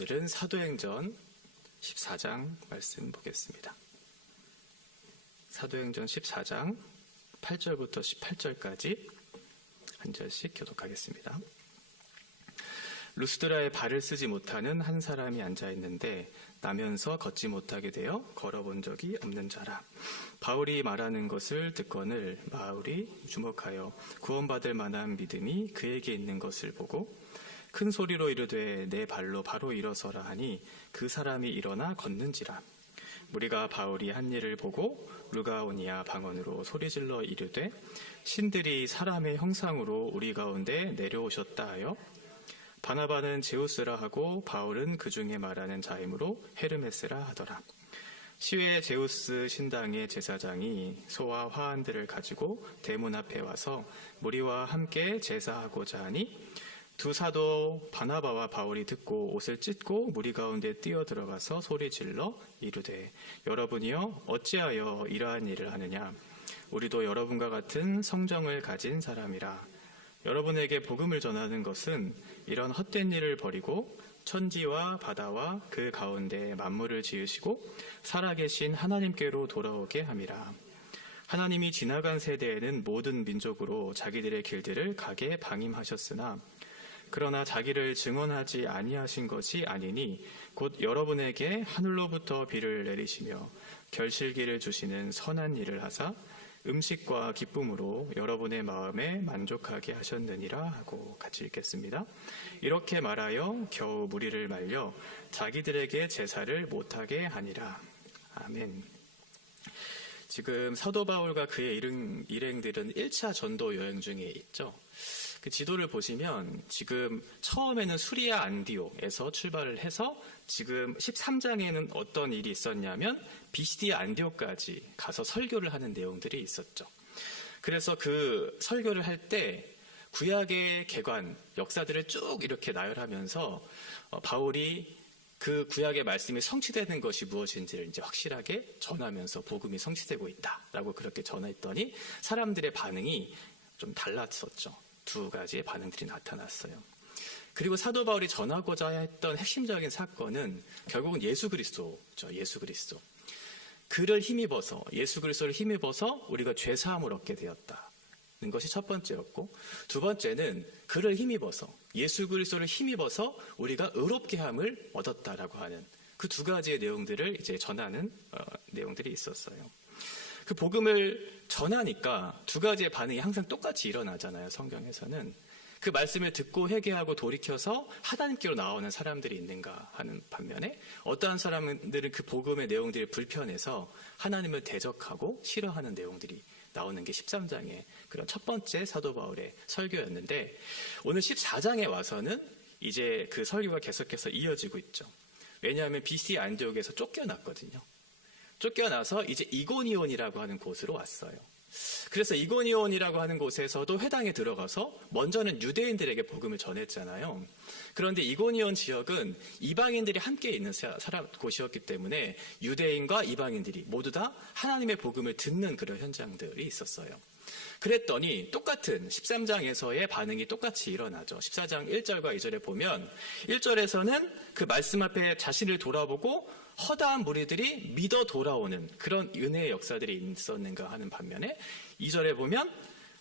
오늘은 사도행전 14장 말씀 보겠습니다. 사도행전 14장 8절부터 18절까지 한 절씩 교독하겠습니다. 루스드라에 발을 쓰지 못하는 한 사람이 앉아있는데 나면서 걷지 못하게 되어 걸어본 적이 없는 자라. 바울이 말하는 것을 듣거늘 바울이 주목하여 구원받을 만한 믿음이 그에게 있는 것을 보고 큰 소리로 이르되 내 발로 바로 일어서라 하니 그 사람이 일어나 걷는지라. 무리가 바울이 한 일을 보고 루가오니아 방언으로 소리질러 이르되 신들이 사람의 형상으로 우리 가운데 내려오셨다 하여 바나바는 제우스라 하고 바울은 그 중에 말하는 자이므로 헤르메스라 하더라. 시외 제우스 신당의 제사장이 소와 화환들을 가지고 대문 앞에 와서 무리와 함께 제사하고자 하니 두 사도 바나바와 바울이 듣고 옷을 찢고 무리 가운데 뛰어들어가서 소리질러 이르되 여러분이여 어찌하여 이러한 일을 하느냐. 우리도 여러분과 같은 성정을 가진 사람이라. 여러분에게 복음을 전하는 것은 이런 헛된 일을 버리고 천지와 바다와 그 가운데 만물을 지으시고 살아계신 하나님께로 돌아오게 함이라. 하나님이 지나간 세대에는 모든 민족으로 자기들의 길들을 가게 방임하셨으나 그러나 자기를 증언하지 아니하신 것이 아니니 곧 여러분에게 하늘로부터 비를 내리시며 결실기를 주시는 선한 일을 하사 음식과 기쁨으로 여러분의 마음에 만족하게 하셨느니라 하고 같이 읽겠습니다. 이렇게 말하여 겨우 무리를 말려 자기들에게 제사를 못하게 하니라. 아멘. 지금 사도 바울과 그의 일행들은 1차 전도 여행 중에 있죠. 그 지도를 보시면 지금 처음에는 수리아 안디옥에서 출발을 해서 지금 13장에는 어떤 일이 있었냐면 비시디아 안디옥까지 가서 설교를 하는 내용들이 있었죠. 그래서 그 설교를 할 때 구약의 개관, 역사들을 쭉 이렇게 나열하면서 바울이 그 구약의 말씀이 성취되는 것이 무엇인지를 이제 확실하게 전하면서 복음이 성취되고 있다라고 그렇게 전했더니 사람들의 반응이 좀 달랐었죠. 두 가지의 반응들이 나타났어요. 그리고 사도 바울이 전하고자 했던 핵심적인 사건은 결국은 예수 그리스도죠. 예수 그리스도. 그를 힘입어서 예수 그리스도를 힘입어서 우리가 죄 사함을 얻게 되었다는 것이 첫 번째였고, 두 번째는 그를 힘입어서 예수 그리스도를 힘입어서 우리가 의롭게 함을 얻었다라고 하는 그 두 가지의 내용들을 이제 전하는 내용들이 있었어요. 그 복음을 전하니까 두 가지의 반응이 항상 똑같이 일어나잖아요. 성경에서는. 그 말씀을 듣고 회개하고 돌이켜서 하나님께로 나오는 사람들이 있는가 하는 반면에 어떠한 사람들은 그 복음의 내용들이 불편해서 하나님을 대적하고 싫어하는 내용들이 나오는 게 13장의 그런 첫 번째 사도 바울의 설교였는데, 오늘 14장에 와서는 이제 그 설교가 계속해서 이어지고 있죠. 왜냐하면 BC 안디옥에서 쫓겨났거든요. 쫓겨나서 이제 이고니온이라고 하는 곳으로 왔어요. 그래서 이고니온이라고 하는 곳에서도 회당에 들어가서 먼저는 유대인들에게 복음을 전했잖아요. 그런데 이고니온 지역은 이방인들이 함께 있는 곳이었기 때문에 유대인과 이방인들이 모두 다 하나님의 복음을 듣는 그런 현장들이 있었어요. 그랬더니 똑같은 13장에서의 반응이 똑같이 일어나죠. 14장 1절과 2절에 보면 1절에서는 그 말씀 앞에 자신을 돌아보고 허다한 무리들이 믿어 돌아오는 그런 은혜의 역사들이 있었는가 하는 반면에 2절에 보면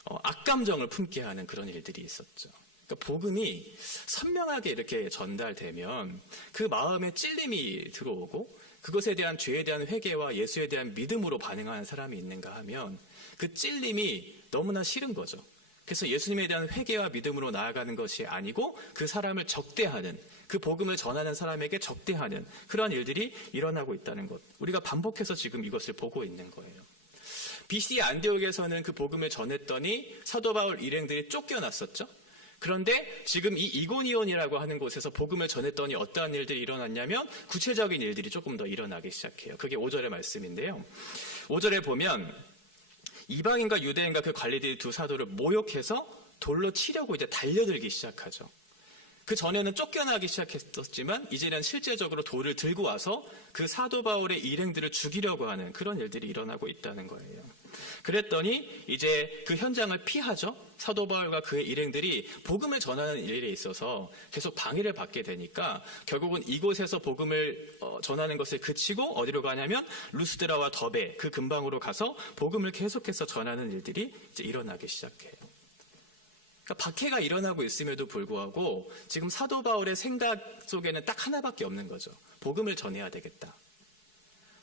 악감정을 품게 하는 그런 일들이 있었죠. 그러니까 복음이 선명하게 이렇게 전달되면 그 마음에 찔림이 들어오고 그것에 대한 죄에 대한 회개와 예수에 대한 믿음으로 반응하는 사람이 있는가 하면 그 찔림이 너무나 싫은 거죠. 그래서 예수님에 대한 회개와 믿음으로 나아가는 것이 아니고 그 사람을 적대하는, 그 복음을 전하는 사람에게 적대하는 그러한 일들이 일어나고 있다는 것. 우리가 반복해서 지금 이것을 보고 있는 거예요. BC 안디옥에서는 그 복음을 전했더니 사도 바울 일행들이 쫓겨났었죠. 그런데 지금 이 이고니온이라고 하는 곳에서 복음을 전했더니 어떠한 일들이 일어났냐면 구체적인 일들이 조금 더 일어나기 시작해요. 그게 5절의 말씀인데요. 5절에 보면 이방인과 유대인과 그 관리들이 두 사도를 모욕해서 돌로 치려고 이제 달려들기 시작하죠. 그 전에는 쫓겨나기 시작했었지만 이제는 실제적으로 돌을 들고 와서 그 사도 바울의 일행들을 죽이려고 하는 그런 일들이 일어나고 있다는 거예요. 그랬더니 이제 그 현장을 피하죠. 사도 바울과 그의 일행들이 복음을 전하는 일에 있어서 계속 방해를 받게 되니까 결국은 이곳에서 복음을 전하는 것을 그치고 어디로 가냐면 루스드라와 더베 그 근방으로 가서 복음을 계속해서 전하는 일들이 이제 일어나기 시작해요. 그러니까 박해가 일어나고 있음에도 불구하고 지금 사도 바울의 생각 속에는 딱 하나밖에 없는 거죠. 복음을 전해야 되겠다.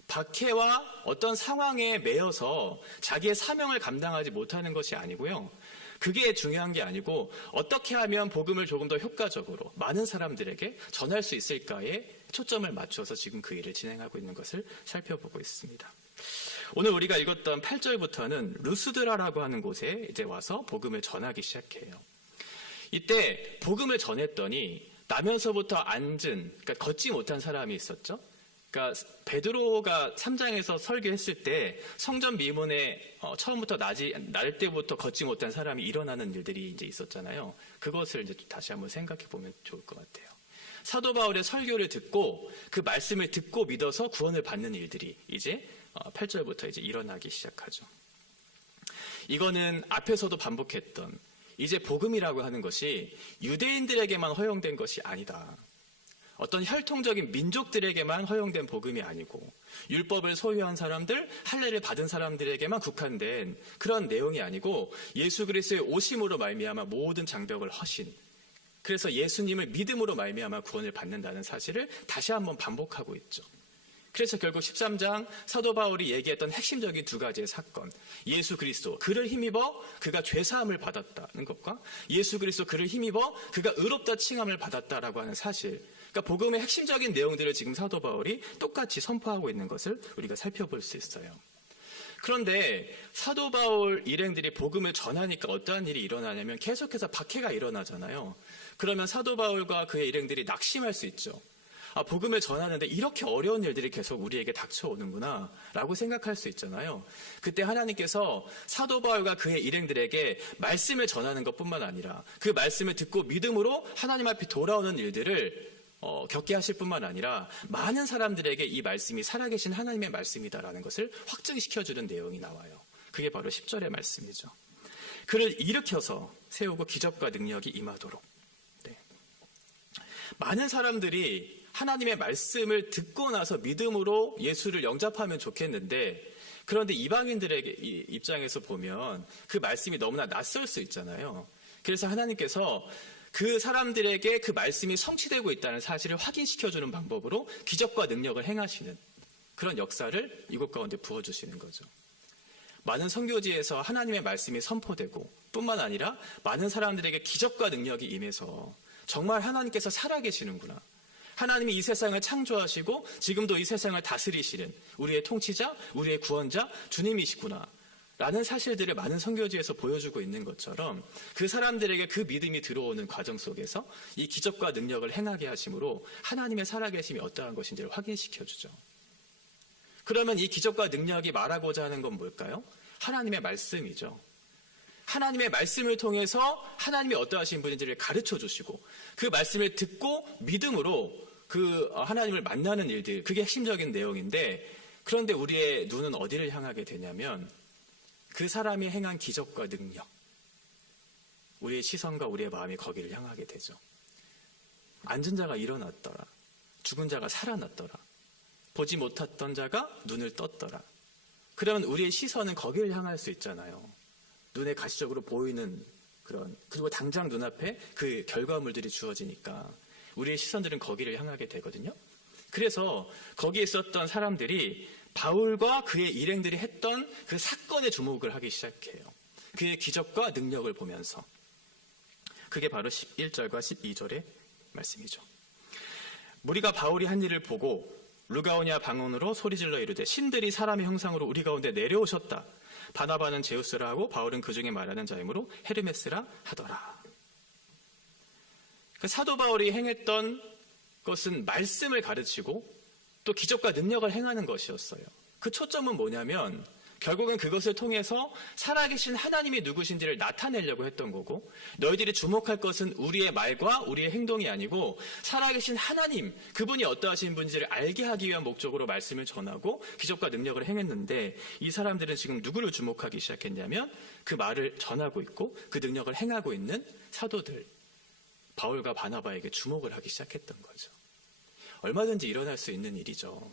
박해와 어떤 상황에 매여서 자기의 사명을 감당하지 못하는 것이 아니고요. 그게 중요한 게 아니고 어떻게 하면 복음을 조금 더 효과적으로 많은 사람들에게 전할 수 있을까에 초점을 맞춰서 지금 그 일을 진행하고 있는 것을 살펴보고 있습니다. 오늘 우리가 읽었던 8절부터는 루스드라라고 하는 곳에 이제 와서 복음을 전하기 시작해요. 이때 복음을 전했더니 나면서부터 앉은, 그러니까 걷지 못한 사람이 있었죠. 그러니까 베드로가 3장에서 설교했을 때 성전 미문에 처음부터 날 때부터 걷지 못한 사람이 일어나는 일들이 이제 있었잖아요. 그것을 이제 다시 한번 생각해 보면 좋을 것 같아요. 사도 바울의 설교를 듣고 그 말씀을 듣고 믿어서 구원을 받는 일들이 이제 8절부터 이제 일어나기 시작하죠. 이거는 앞에서도 반복했던 이제 복음이라고 하는 것이 유대인들에게만 허용된 것이 아니다. 어떤 혈통적인 민족들에게만 허용된 복음이 아니고 율법을 소유한 사람들, 할례를 받은 사람들에게만 국한된 그런 내용이 아니고 예수 그리스도의 오심으로 말미암아 모든 장벽을 허신, 그래서 예수님을 믿음으로 말미암아 구원을 받는다는 사실을 다시 한번 반복하고 있죠. 그래서 결국 13장 사도 바울이 얘기했던 핵심적인 두 가지의 사건, 예수 그리스도 그를 힘입어 그가 죄사함을 받았다는 것과 예수 그리스도 그를 힘입어 그가 의롭다 칭함을 받았다라고 하는 사실, 그러니까 복음의 핵심적인 내용들을 지금 사도 바울이 똑같이 선포하고 있는 것을 우리가 살펴볼 수 있어요. 그런데 사도 바울 일행들이 복음을 전하니까 어떠한 일이 일어나냐면 계속해서 박해가 일어나잖아요. 그러면 사도 바울과 그의 일행들이 낙심할 수 있죠. 복음을 전하는데 이렇게 어려운 일들이 계속 우리에게 닥쳐오는구나 라고 생각할 수 있잖아요. 그때 하나님께서 사도 바울과 그의 일행들에게 말씀을 전하는 것뿐만 아니라 그 말씀을 듣고 믿음으로 하나님 앞에 돌아오는 일들을 겪게 하실 뿐만 아니라 많은 사람들에게 이 말씀이 살아계신 하나님의 말씀이다라는 것을 확증시켜주는 내용이 나와요. 그게 바로 10절의 말씀이죠. 그를 일으켜서 세우고 기적과 능력이 임하도록. 네. 많은 사람들이 하나님의 말씀을 듣고 나서 믿음으로 예수를 영접하면 좋겠는데, 그런데 이방인들에게 입장에서 보면 그 말씀이 너무나 낯설 수 있잖아요. 그래서 하나님께서 그 사람들에게 그 말씀이 성취되고 있다는 사실을 확인시켜주는 방법으로 기적과 능력을 행하시는 그런 역사를 이곳 가운데 부어주시는 거죠. 많은 선교지에서 하나님의 말씀이 선포되고 뿐만 아니라 많은 사람들에게 기적과 능력이 임해서 정말 하나님께서 살아계시는구나, 하나님이 이 세상을 창조하시고 지금도 이 세상을 다스리시는 우리의 통치자, 우리의 구원자 주님이시구나 라는 사실들을 많은 선교지에서 보여주고 있는 것처럼 그 사람들에게 그 믿음이 들어오는 과정 속에서 이 기적과 능력을 행하게 하심으로 하나님의 살아계심이 어떠한 것인지를 확인시켜주죠. 그러면 이 기적과 능력이 말하고자 하는 건 뭘까요? 하나님의 말씀이죠. 하나님의 말씀을 통해서 하나님이 어떠하신 분인지를 가르쳐 주시고 그 말씀을 듣고 믿음으로 그 하나님을 만나는 일들, 그게 핵심적인 내용인데, 그런데 우리의 눈은 어디를 향하게 되냐면 그 사람이 행한 기적과 능력, 우리의 시선과 우리의 마음이 거기를 향하게 되죠. 앉은 자가 일어났더라, 죽은 자가 살아났더라, 보지 못했던 자가 눈을 떴더라. 그러면 우리의 시선은 거기를 향할 수 있잖아요. 눈에 가시적으로 보이는 그런, 그리고 당장 눈앞에 그 결과물들이 주어지니까 우리의 시선들은 거기를 향하게 되거든요. 그래서 거기에 있었던 사람들이 바울과 그의 일행들이 했던 그 사건에 주목을 하기 시작해요. 그의 기적과 능력을 보면서. 그게 바로 11절과 12절의 말씀이죠. 무리가 바울이 한 일을 보고 루가오냐 방언으로 소리질러 이르되 신들이 사람의 형상으로 우리 가운데 내려오셨다. 바나바는 제우스라 하고 바울은 그 중에 말하는 자이므로 헤르메스라 하더라. 사도 바울이 행했던 것은 말씀을 가르치고 또 기적과 능력을 행하는 것이었어요. 그 초점은 뭐냐면 결국은 그것을 통해서 살아계신 하나님이 누구신지를 나타내려고 했던 거고, 너희들이 주목할 것은 우리의 말과 우리의 행동이 아니고 살아계신 하나님, 그분이 어떠하신 분인지를 알게 하기 위한 목적으로 말씀을 전하고 기적과 능력을 행했는데, 이 사람들은 지금 누구를 주목하기 시작했냐면 그 말을 전하고 있고 그 능력을 행하고 있는 사도들, 바울과 바나바에게 주목을 하기 시작했던 거죠. 얼마든지 일어날 수 있는 일이죠.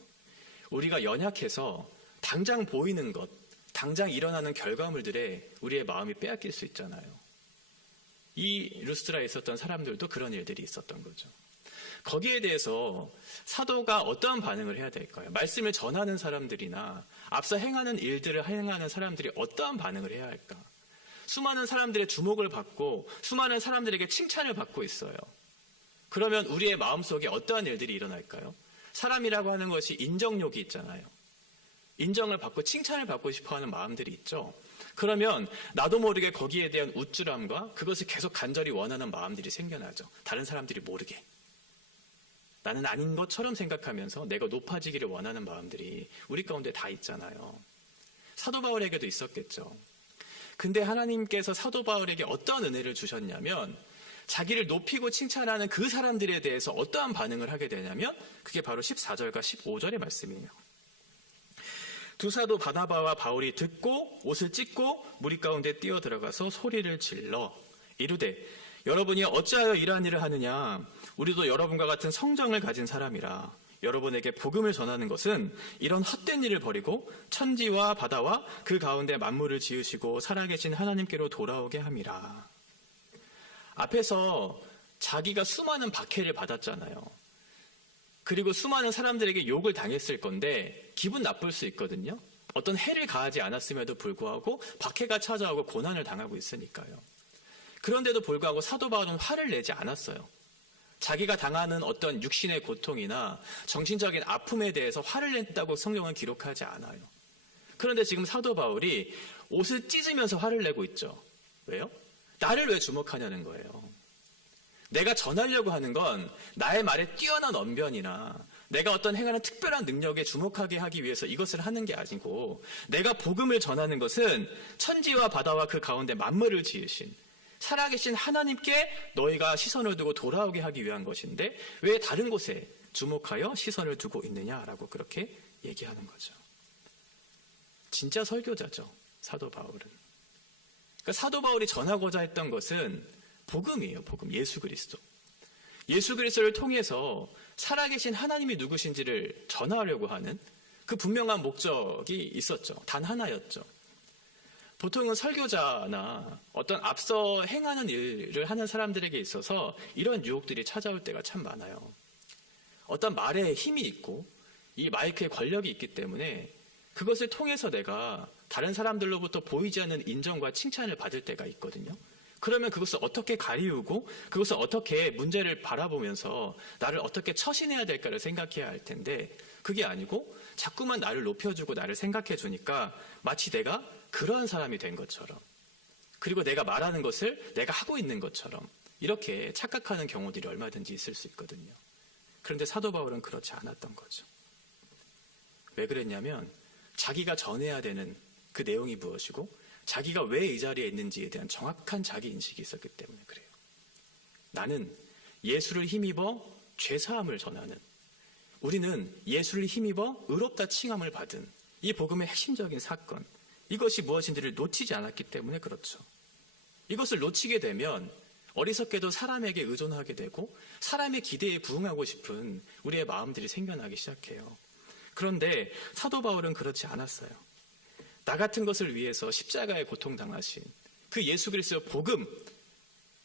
우리가 연약해서 당장 보이는 것, 당장 일어나는 결과물들에 우리의 마음이 빼앗길 수 있잖아요. 이 루스드라에 있었던 사람들도 그런 일들이 있었던 거죠. 거기에 대해서 사도가 어떠한 반응을 해야 될까요? 말씀을 전하는 사람들이나 앞서 행하는 일들을 행하는 사람들이 어떠한 반응을 해야 할까? 수많은 사람들의 주목을 받고 수많은 사람들에게 칭찬을 받고 있어요. 그러면 우리의 마음속에 어떠한 일들이 일어날까요? 사람이라고 하는 것이 인정욕이 있잖아요. 인정을 받고 칭찬을 받고 싶어하는 마음들이 있죠. 그러면 나도 모르게 거기에 대한 우쭐함과 그것을 계속 간절히 원하는 마음들이 생겨나죠. 다른 사람들이 모르게. 나는 아닌 것처럼 생각하면서 내가 높아지기를 원하는 마음들이 우리 가운데 다 있잖아요. 사도 바울에게도 있었겠죠. 근데 하나님께서 사도 바울에게 어떠한 은혜를 주셨냐면 자기를 높이고 칭찬하는 그 사람들에 대해서 어떠한 반응을 하게 되냐면 그게 바로 14절과 15절의 말씀이에요. 두 사도 바나바와 바울이 듣고 옷을 찢고 무리 가운데 뛰어 들어가서 소리를 질러 이르되 여러분이 어찌하여 이러한 일을 하느냐? 우리도 여러분과 같은 성정을 가진 사람이라. 여러분에게 복음을 전하는 것은 이런 헛된 일을 버리고 천지와 바다와 그 가운데 만물을 지으시고 살아계신 하나님께로 돌아오게 함이라. 앞에서 자기가 수많은 박해를 받았잖아요. 그리고 수많은 사람들에게 욕을 당했을 건데 기분 나쁠 수 있거든요. 어떤 해를 가하지 않았음에도 불구하고 박해가 찾아오고 고난을 당하고 있으니까요. 그런데도 불구하고 사도 바울은 화를 내지 않았어요. 자기가 당하는 어떤 육신의 고통이나 정신적인 아픔에 대해서 화를 냈다고 성경은 기록하지 않아요. 그런데 지금 사도 바울이 옷을 찢으면서 화를 내고 있죠. 왜요? 나를 왜 주목하냐는 거예요. 내가 전하려고 하는 건 나의 말에 뛰어난 언변이나 내가 어떤 행하는 특별한 능력에 주목하게 하기 위해서 이것을 하는 게 아니고 내가 복음을 전하는 것은 천지와 바다와 그 가운데 만물을 지으신 살아계신 하나님께 너희가 시선을 두고 돌아오게 하기 위한 것인데 왜 다른 곳에 주목하여 시선을 두고 있느냐라고 그렇게 얘기하는 거죠. 진짜 설교자죠, 사도 바울은. 그러니까 사도 바울이 전하고자 했던 것은 복음이에요, 복음. 예수 그리스도. 예수 그리스도를 통해서 살아계신 하나님이 누구신지를 전하려고 하는 그 분명한 목적이 있었죠. 단 하나였죠. 보통은 설교자나 어떤 앞서 행하는 일을 하는 사람들에게 있어서 이런 유혹들이 찾아올 때가 참 많아요. 어떤 말에 힘이 있고 이 마이크에 권력이 있기 때문에 그것을 통해서 내가 다른 사람들로부터 보이지 않는 인정과 칭찬을 받을 때가 있거든요. 그러면 그것을 어떻게 가리우고 그것을 어떻게 문제를 바라보면서 나를 어떻게 처신해야 될까를 생각해야 할 텐데 그게 아니고 자꾸만 나를 높여주고 나를 생각해 주니까 마치 내가 그러한 사람이 된 것처럼 그리고 내가 말하는 것을 내가 하고 있는 것처럼 이렇게 착각하는 경우들이 얼마든지 있을 수 있거든요. 그런데 사도 바울은 그렇지 않았던 거죠. 왜 그랬냐면 자기가 전해야 되는 그 내용이 무엇이고 자기가 왜 이 자리에 있는지에 대한 정확한 자기 인식이 있었기 때문에 그래요. 나는 예수를 힘입어 죄사함을 전하는, 우리는 예수를 힘입어 의롭다 칭함을 받은 이 복음의 핵심적인 사건, 이것이 무엇인지를 놓치지 않았기 때문에 그렇죠. 이것을 놓치게 되면 어리석게도 사람에게 의존하게 되고 사람의 기대에 부응하고 싶은 우리의 마음들이 생겨나기 시작해요. 그런데 사도 바울은 그렇지 않았어요. 나 같은 것을 위해서 십자가에 고통당하신 그 예수 그리스도의 복음,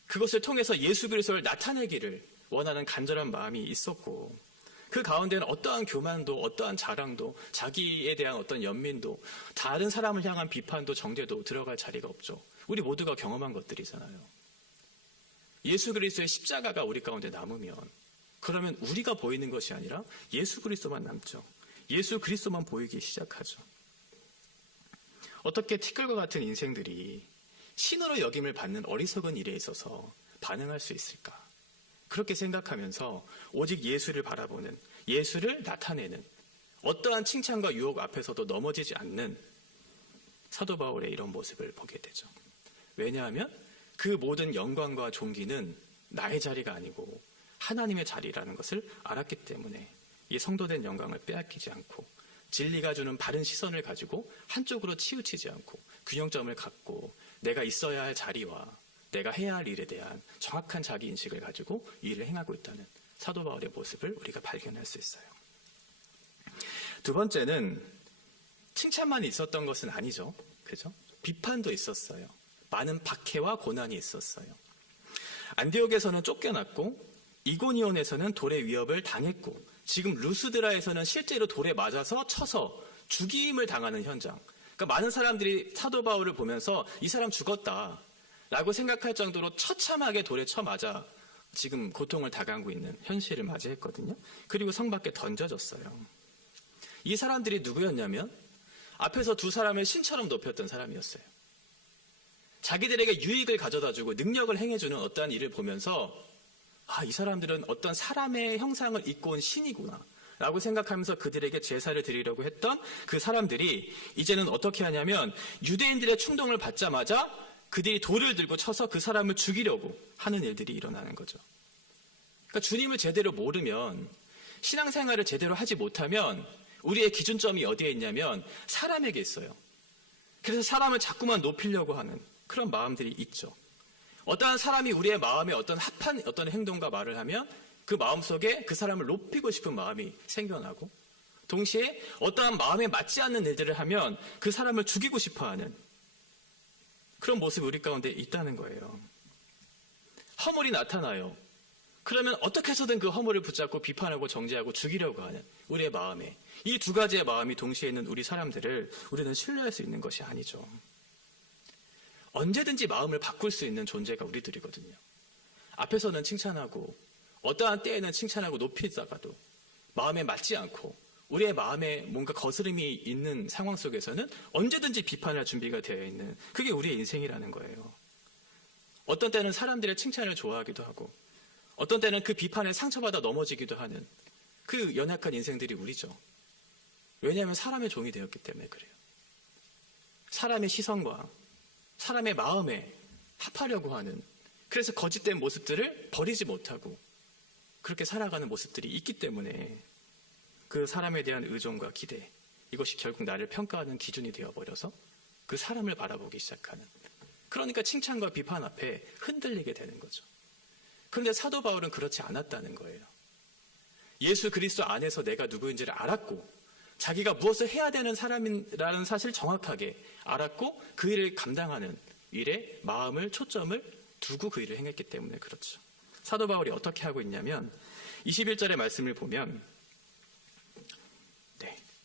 그것을 통해서 예수 그리스도를 나타내기를 원하는 간절한 마음이 있었고 그 가운데는 어떠한 교만도 어떠한 자랑도 자기에 대한 어떤 연민도 다른 사람을 향한 비판도 정죄도 들어갈 자리가 없죠. 우리 모두가 경험한 것들이잖아요. 예수 그리스도의 십자가가 우리 가운데 남으면 그러면 우리가 보이는 것이 아니라 예수 그리스도만 남죠. 예수 그리스도만 보이기 시작하죠. 어떻게 티끌과 같은 인생들이 신으로 여김을 받는 어리석은 일에 있어서 반응할 수 있을까? 그렇게 생각하면서 오직 예수를 바라보는, 예수를 나타내는, 어떠한 칭찬과 유혹 앞에서도 넘어지지 않는 사도 바울의 이런 모습을 보게 되죠. 왜냐하면 그 모든 영광과 존귀는 나의 자리가 아니고 하나님의 자리라는 것을 알았기 때문에 이 성도된 영광을 빼앗기지 않고 진리가 주는 바른 시선을 가지고 한쪽으로 치우치지 않고 균형점을 갖고 내가 있어야 할 자리와 내가 해야 할 일에 대한 정확한 자기인식을 가지고 일을 행하고 있다는 사도 바울의 모습을 우리가 발견할 수 있어요. 두 번째는 칭찬만 있었던 것은 아니죠. 그죠? 비판도 있었어요. 많은 박해와 고난이 있었어요. 안디옥에서는 쫓겨났고 이고니온에서는 돌의 위협을 당했고 지금 루스드라에서는 실제로 돌에 맞아서 쳐서 죽임을 당하는 현장. 그러니까 많은 사람들이 사도 바울을 보면서 이 사람 죽었다라고 생각할 정도로 처참하게 돌에 쳐맞아 지금 고통을 당하고 있는 현실을 맞이했거든요. 그리고 성 밖에 던져졌어요. 이 사람들이 누구였냐면 앞에서 두 사람을 신처럼 높였던 사람이었어요. 자기들에게 유익을 가져다주고 능력을 행해주는 어떠한 일을 보면서 이 사람들은 어떤 사람의 형상을 입고 온 신이구나 라고 생각하면서 그들에게 제사를 드리려고 했던 그 사람들이 이제는 어떻게 하냐면 유대인들의 충동을 받자마자 그들이 돌을 들고 쳐서 그 사람을 죽이려고 하는 일들이 일어나는 거죠. 그러니까 주님을 제대로 모르면 신앙생활을 제대로 하지 못하면 우리의 기준점이 어디에 있냐면 사람에게 있어요. 그래서 사람을 자꾸만 높이려고 하는 그런 마음들이 있죠. 어떠한 사람이 우리의 마음에 어떤 합한 어떤 행동과 말을 하면 그 마음속에 그 사람을 높이고 싶은 마음이 생겨나고 동시에 어떠한 마음에 맞지 않는 일들을 하면 그 사람을 죽이고 싶어하는 그런 모습이 우리 가운데 있다는 거예요. 허물이 나타나요. 그러면 어떻게 해서든 그 허물을 붙잡고 비판하고 정죄하고 죽이려고 하는 우리의 마음에 이 두 가지의 마음이 동시에 있는 우리 사람들을 우리는 신뢰할 수 있는 것이 아니죠. 언제든지 마음을 바꿀 수 있는 존재가 우리들이거든요. 앞에서는 칭찬하고 어떠한 때에는 칭찬하고 높이다가도 마음에 맞지 않고 우리의 마음에 뭔가 거스름이 있는 상황 속에서는 언제든지 비판할 준비가 되어 있는 그게 우리의 인생이라는 거예요. 어떤 때는 사람들의 칭찬을 좋아하기도 하고 어떤 때는 그 비판에 상처받아 넘어지기도 하는 그 연약한 인생들이 우리죠. 왜냐하면 사람의 종이 되었기 때문에 그래요. 사람의 시선과 사람의 마음에 합하려고 하는 그래서 거짓된 모습들을 버리지 못하고 그렇게 살아가는 모습들이 있기 때문에 그 사람에 대한 의존과 기대 이것이 결국 나를 평가하는 기준이 되어버려서 그 사람을 바라보기 시작하는 그러니까 칭찬과 비판 앞에 흔들리게 되는 거죠. 그런데 사도 바울은 그렇지 않았다는 거예요. 예수 그리스도 안에서 내가 누구인지를 알았고 자기가 무엇을 해야 되는 사람이라는 사실을 정확하게 알았고 그 일을 감당하는 일에 마음을 초점을 두고 그 일을 행했기 때문에 그렇죠. 사도 바울이 어떻게 하고 있냐면 21절의 말씀을 보면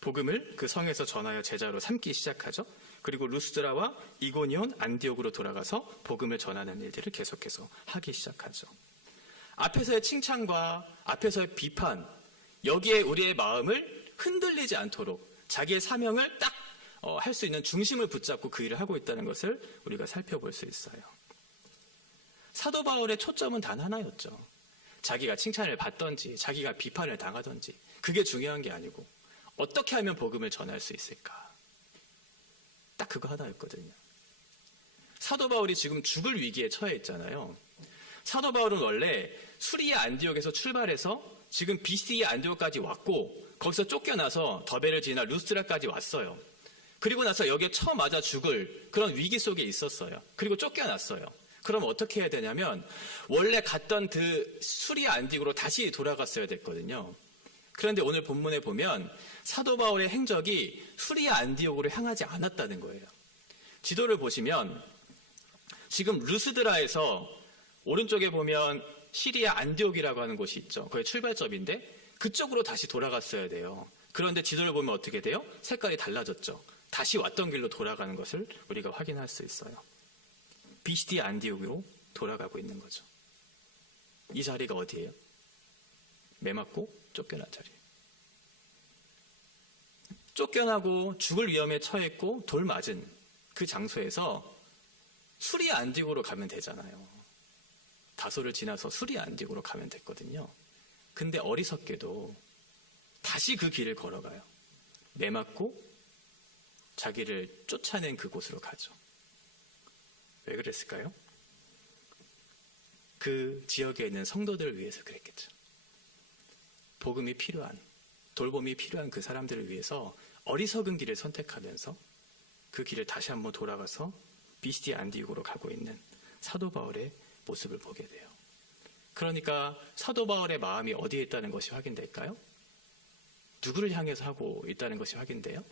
복음을 그 성에서 전하여 제자로 삼기 시작하죠. 그리고 루스드라와 이고니온, 안디옥으로 돌아가서 복음을 전하는 일들을 계속해서 하기 시작하죠. 앞에서의 칭찬과 앞에서의 비판 여기에 우리의 마음을 흔들리지 않도록 자기의 사명을 딱 할 수 있는 중심을 붙잡고 그 일을 하고 있다는 것을 우리가 살펴볼 수 있어요. 사도 바울의 초점은 단 하나였죠. 자기가 칭찬을 받던지 자기가 비판을 당하던지 그게 중요한 게 아니고 어떻게 하면 복음을 전할 수 있을까? 딱 그거 하나였거든요. 사도 바울이 지금 죽을 위기에 처해 있잖아요. 사도 바울은 원래 수리아 안디옥에서 출발해서 지금 비시디아 안디옥까지 왔고 거기서 쫓겨나서 더베를 지나 루스드라까지 왔어요. 그리고 나서 여기에 처맞아 죽을 그런 위기 속에 있었어요. 그리고 쫓겨났어요. 그럼 어떻게 해야 되냐면 원래 갔던 그 수리아 안디옥으로 다시 돌아갔어야 됐거든요. 그런데 오늘 본문에 보면 사도 바울의 행적이 수리아 안디옥으로 향하지 않았다는 거예요. 지도를 보시면 지금 루스드라에서 오른쪽에 보면 시리아 안디옥이라고 하는 곳이 있죠. 거기 출발점인데 그쪽으로 다시 돌아갔어야 돼요. 그런데 지도를 보면 어떻게 돼요? 색깔이 달라졌죠. 다시 왔던 길로 돌아가는 것을 우리가 확인할 수 있어요. 비시디아 안디옥으로 돌아가고 있는 거죠. 이 자리가 어디예요? 매맞고 쫓겨난 자리예요. 쫓겨나고 죽을 위험에 처했고 돌 맞은 그 장소에서 수리아 안디옥으로 가면 되잖아요. 다소를 지나서 수리아 안디옥으로 가면 됐거든요. 근데 어리석게도 다시 그 길을 걸어가요. 매맞고 자기를 쫓아낸 그곳으로 가죠. 왜 그랬을까요? 그 지역에 있는 성도들을 위해서 그랬겠죠. 복음이 필요한, 돌봄이 필요한 그 사람들을 위해서 어리석은 길을 선택하면서 그 길을 다시 한번 돌아가서 비시디 안디옥으로 가고 있는 사도 바울의 모습을 보게 돼요. 그러니까 사도 바울의 마음이 어디에 있다는 것이 확인될까요? 누구를 향해서 하고 있다는 것이 확인돼요?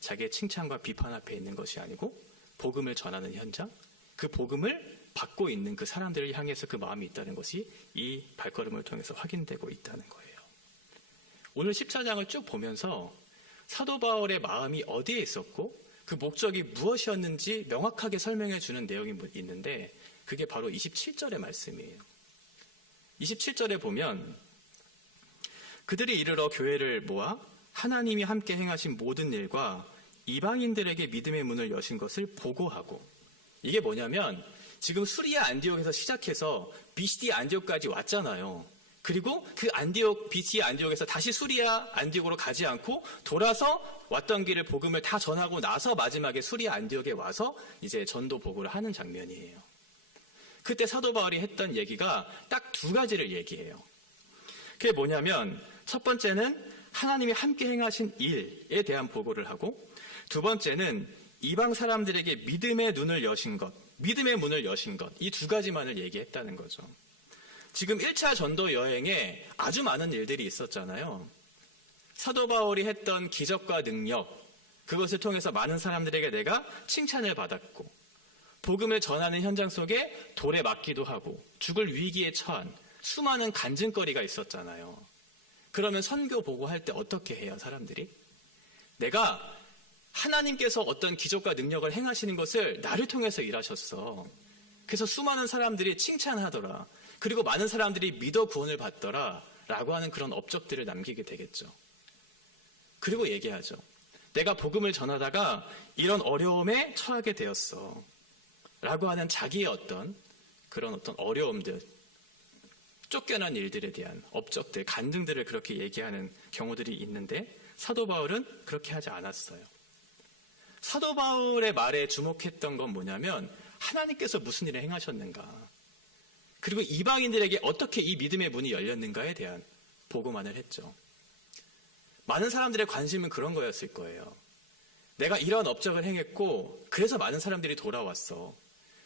자기의 칭찬과 비판 앞에 있는 것이 아니고 복음을 전하는 현장, 그 복음을 받고 있는 그 사람들을 향해서 그 마음이 있다는 것이 이 발걸음을 통해서 확인되고 있다는 거예요. 오늘 14장을 쭉 보면서 사도 바울의 마음이 어디에 있었고 그 목적이 무엇이었는지 명확하게 설명해 주는 내용이 있는데 그게 바로 27절의 말씀이에요. 27절에 보면 그들이 이르러 교회를 모아 하나님이 함께 행하신 모든 일과 이방인들에게 믿음의 문을 여신 것을 보고하고, 이게 뭐냐면 지금 수리아 안디옥에서 시작해서 비시디 안디옥까지 왔잖아요. 그리고 그 안디옥, 비시디 안디옥에서 다시 수리아 안디옥으로 가지 않고 돌아서 왔던 길을 복음을 다 전하고 나서 마지막에 수리아 안디옥에 와서 이제 전도 보고를 하는 장면이에요. 그때 사도 바울이 했던 얘기가 딱 두 가지를 얘기해요. 그게 뭐냐면 첫 번째는 하나님이 함께 행하신 일에 대한 보고를 하고, 두 번째는 이방 사람들에게 믿음의 눈을 여신 것, 믿음의 문을 여신 것, 이 두 가지만을 얘기했다는 거죠. 지금 1차 전도 여행에 아주 많은 일들이 있었잖아요. 사도 바울이 했던 기적과 능력, 그것을 통해서 많은 사람들에게 내가 칭찬을 받았고, 복음을 전하는 현장 속에 돌에 맞기도 하고 죽을 위기에 처한 수많은 간증거리가 있었잖아요. 그러면 선교 보고할 때 어떻게 해요, 사람들이? 내가 하나님께서 어떤 기적과 능력을 행하시는 것을 나를 통해서 일하셨어. 그래서 수많은 사람들이 칭찬하더라. 그리고 많은 사람들이 믿어 구원을 받더라. 라고 하는 그런 업적들을 남기게 되겠죠. 그리고 얘기하죠. 내가 복음을 전하다가 이런 어려움에 처하게 되었어. 라고 하는 자기의 그런 어떤 어려움들, 쫓겨난 일들에 대한 업적들, 간증들을 그렇게 얘기하는 경우들이 있는데 사도 바울은 그렇게 하지 않았어요. 사도 바울의 말에 주목했던 건 뭐냐면 하나님께서 무슨 일을 행하셨는가, 그리고 이방인들에게 어떻게 이 믿음의 문이 열렸는가에 대한 보고만을 했죠. 많은 사람들의 관심은 그런 거였을 거예요. 내가 이런 업적을 행했고 그래서 많은 사람들이 돌아왔어.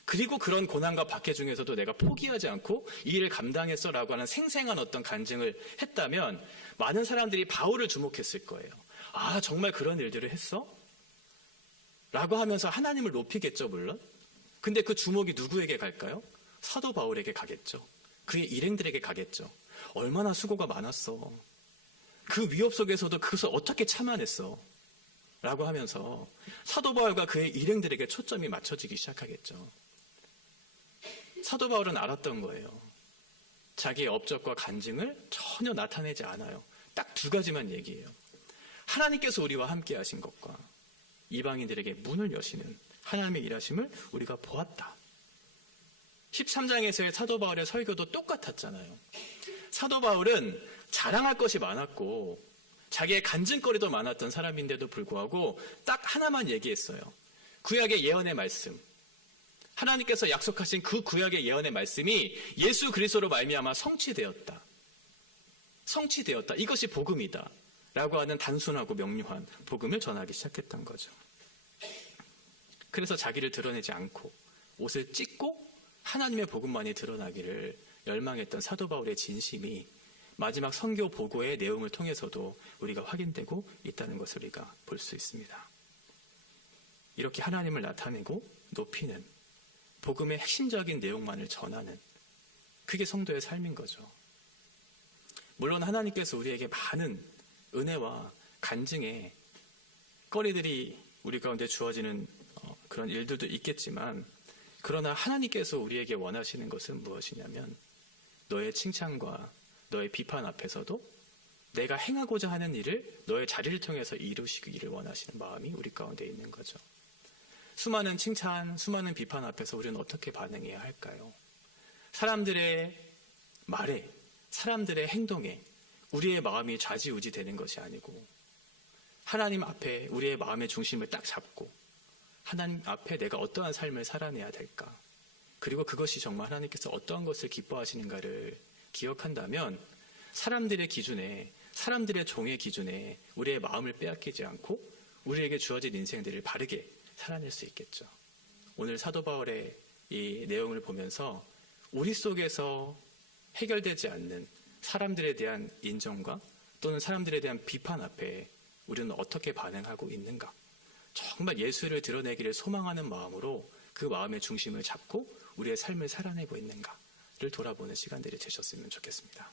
그리고 그런 고난과 박해 중에서도 내가 포기하지 않고 이 일을 감당했어 라고 하는 생생한 어떤 간증을 했다면 많은 사람들이 바울을 주목했을 거예요. 아, 정말 그런 일들을 했어? 라고 하면서 하나님을 높이겠죠, 물론. 근데 그 주목이 누구에게 갈까요? 사도 바울에게 가겠죠. 그의 일행들에게 가겠죠. 얼마나 수고가 많았어. 그 위협 속에서도 그것을 어떻게 참아냈어? 라고 하면서 사도 바울과 그의 일행들에게 초점이 맞춰지기 시작하겠죠. 사도 바울은 알았던 거예요. 자기의 업적과 간증을 전혀 나타내지 않아요. 딱 두 가지만 얘기해요. 하나님께서 우리와 함께 하신 것과 이방인들에게 문을 여시는 하나님의 일하심을 우리가 보았다. 13장에서의 사도 바울의 설교도 똑같았잖아요. 사도 바울은 자랑할 것이 많았고 자기의 간증거리도 많았던 사람인데도 불구하고 딱 하나만 얘기했어요. 구약의 예언의 말씀, 하나님께서 약속하신 그 구약의 예언의 말씀이 예수 그리스도로 말미암아 성취되었다. 성취되었다. 이것이 복음이다. 라고 하는 단순하고 명료한 복음을 전하기 시작했던 거죠. 그래서 자기를 드러내지 않고 옷을 찢고 하나님의 복음만이 드러나기를 열망했던 사도 바울의 진심이 마지막 선교 보고의 내용을 통해서도 우리가 확인되고 있다는 것을 우리가 볼 수 있습니다. 이렇게 하나님을 나타내고 높이는 복음의 핵심적인 내용만을 전하는, 그게 성도의 삶인 거죠. 물론 하나님께서 우리에게 많은 은혜와 간증의 거리들이 우리 가운데 주어지는 그런 일들도 있겠지만, 그러나 하나님께서 우리에게 원하시는 것은 무엇이냐면 너의 칭찬과 너의 비판 앞에서도 내가 행하고자 하는 일을 너의 자리를 통해서 이루시기를 원하시는 마음이 우리 가운데 있는 거죠. 수많은 칭찬, 수많은 비판 앞에서 우리는 어떻게 반응해야 할까요? 사람들의 말에, 사람들의 행동에 우리의 마음이 좌지우지 되는 것이 아니고 하나님 앞에 우리의 마음의 중심을 딱 잡고 하나님 앞에 내가 어떠한 삶을 살아내야 될까? 그리고 그것이 정말 하나님께서 어떠한 것을 기뻐하시는가를 기억한다면 사람들의 기준에, 사람들의 종의 기준에 우리의 마음을 빼앗기지 않고 우리에게 주어진 인생들을 바르게 살아낼 수 있겠죠. 오늘 사도 바울의 이 내용을 보면서 우리 속에서 해결되지 않는 사람들에 대한 인정과 또는 사람들에 대한 비판 앞에 우리는 어떻게 반응하고 있는가? 정말 예수를 드러내기를 소망하는 마음으로 그 마음의 중심을 잡고 우리의 삶을 살아내고 있는가를 돌아보는 시간들이 되셨으면 좋겠습니다.